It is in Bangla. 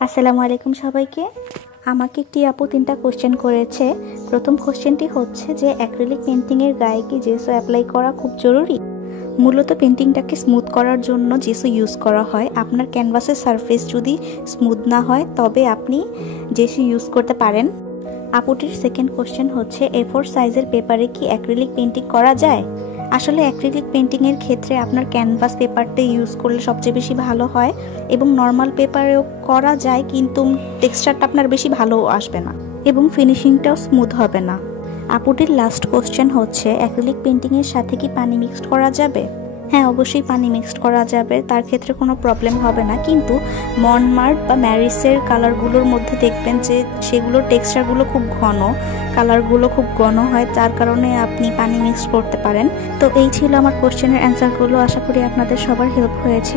আসসালামু আলাইকুম সবাইকে। আমাকে একটি আপু 3টা কোশ্চেন করেছে। প্রথম কোশ্চেনটি হচ্ছে যে অ্যাক্রিলিক পেন্টিংয়ের গায়ে কি জেসো অ্যাপ্লাই করা খুব জরুরি? মূলত পেন্টিংটাকে স্মুথ করার জন্য জেসো ইউজ করা হয়। আপনার ক্যানভাসের সারফেস যদি স্মুথ না হয় তবে আপনি জেসো ইউজ করতে পারেন। আপুটির সেকেন্ড কোশ্চেন হচ্ছে A4 সাইজের পেপারে কি অ্যাক্রিলিক পেন্টিং করা যায়? আসলে অ্যাক্রিলিক পেন্টিংয়ের ক্ষেত্রে আপনার ক্যানভাস পেপারটা ইউজ করলে সবচেয়ে বেশি ভালো হয় এবং নর্মাল পেপারেও করা যায়, কিন্তু টেক্সচারটা আপনার বেশি ভালো আসবে না এবং ফিনিশিংটাও স্মুথ হবে না। আপুটির লাস্ট কোশ্চেন হচ্ছে অ্যাক্রিলিক পেন্টিংয়ের সাথে কি পানি মিক্সড করা যাবে? হ্যাঁ, অবশ্যই পানি মিক্সড করা যাবে, তার ক্ষেত্রে কোনো প্রবলেম হবে না। কিন্তু মনমার্ট বা ম্যারিসের কালারগুলোর মধ্যে দেখবেন যে সেগুলোর টেক্সচারগুলো খুব ঘন, কালারগুলো খুব ঘন হয়, যার কারণে আপনি পানি মিক্স করতে পারেন। তো এই ছিল আমার কোশ্চেনের অ্যান্সারগুলো। আশা করি আপনাদের সবার হেল্প হয়েছে।